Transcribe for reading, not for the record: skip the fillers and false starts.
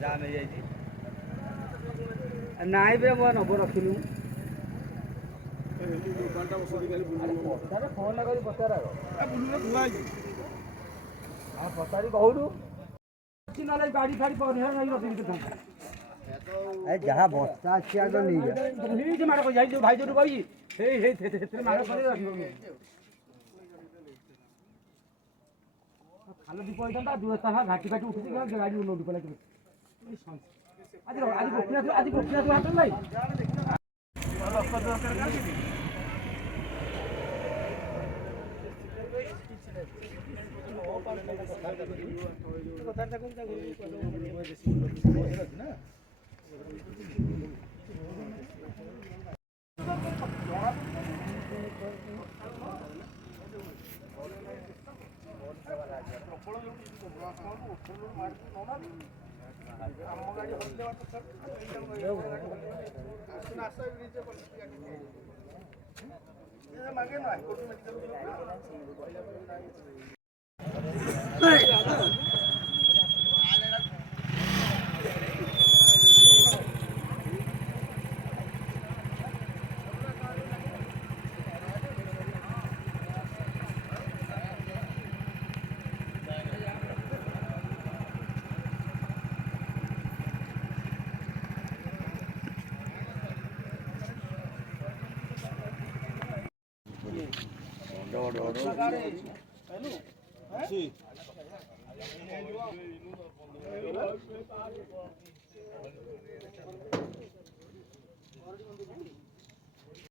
जाम हो जाए नाई बे मो नंबर रखिलु फोन लगा पचार पचारि कहू गाड़ी फाड़ी जहाँ बस्ता अच्छी आगे नहीं मार भाई जो कही खाल दीप होता घाटी घाटी उठी गाड़ी उन्नति कला आज आज गोपीनाथ हाट नहीं